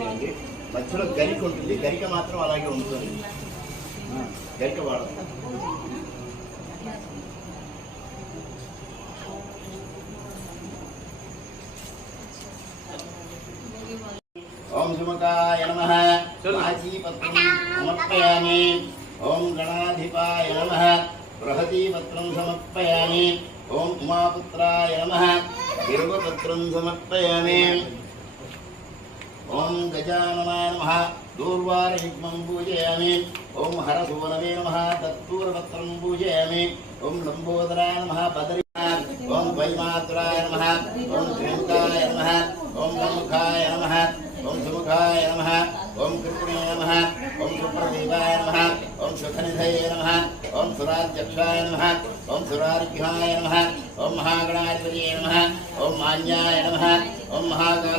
చేయండి. మధ్యలో గరిక ఉంటుంది, గరిక మాత్రం అలాగే ఉంటుంది, గరిక వాడదు. ఓం సుముఖాయ నమః. కాశీపత్రం సమర్పయామి. ఓం గణాధిపాయ నమః. బృహదీపత్రం సమర్పయామి. ఓం ఉమాపుత్రాయ నమః. బిల్వపత్రం సమర్పయామి. ఓం గజాననాయ నమః. దూర్వారయుగ్మం పూజయామి. ఓం హరసూనవే నమః. దత్తూరపత్రం పూజయామి. ఓం లంబోదరాయ నమః. బదరి. ఓం వైమాత్రాయ నమః. ఓం త్రిముఖాయ నమః. ఓం నముఖాయ నమః. ఓం సుముఖాయ నమః. ఓం కృష్ణే నమః. ఓం సుప్రదీపాయ నమః. ఓం సుఖనిధయే నమః. ఓం సురాధ్యక్షాయ నమః. ఓం సురార్ఘ్యాయ నమః. ఓం మహాగణాధిపతయే నమః. ఓం మాన్యాయ నమః. ఓం మహాకాళ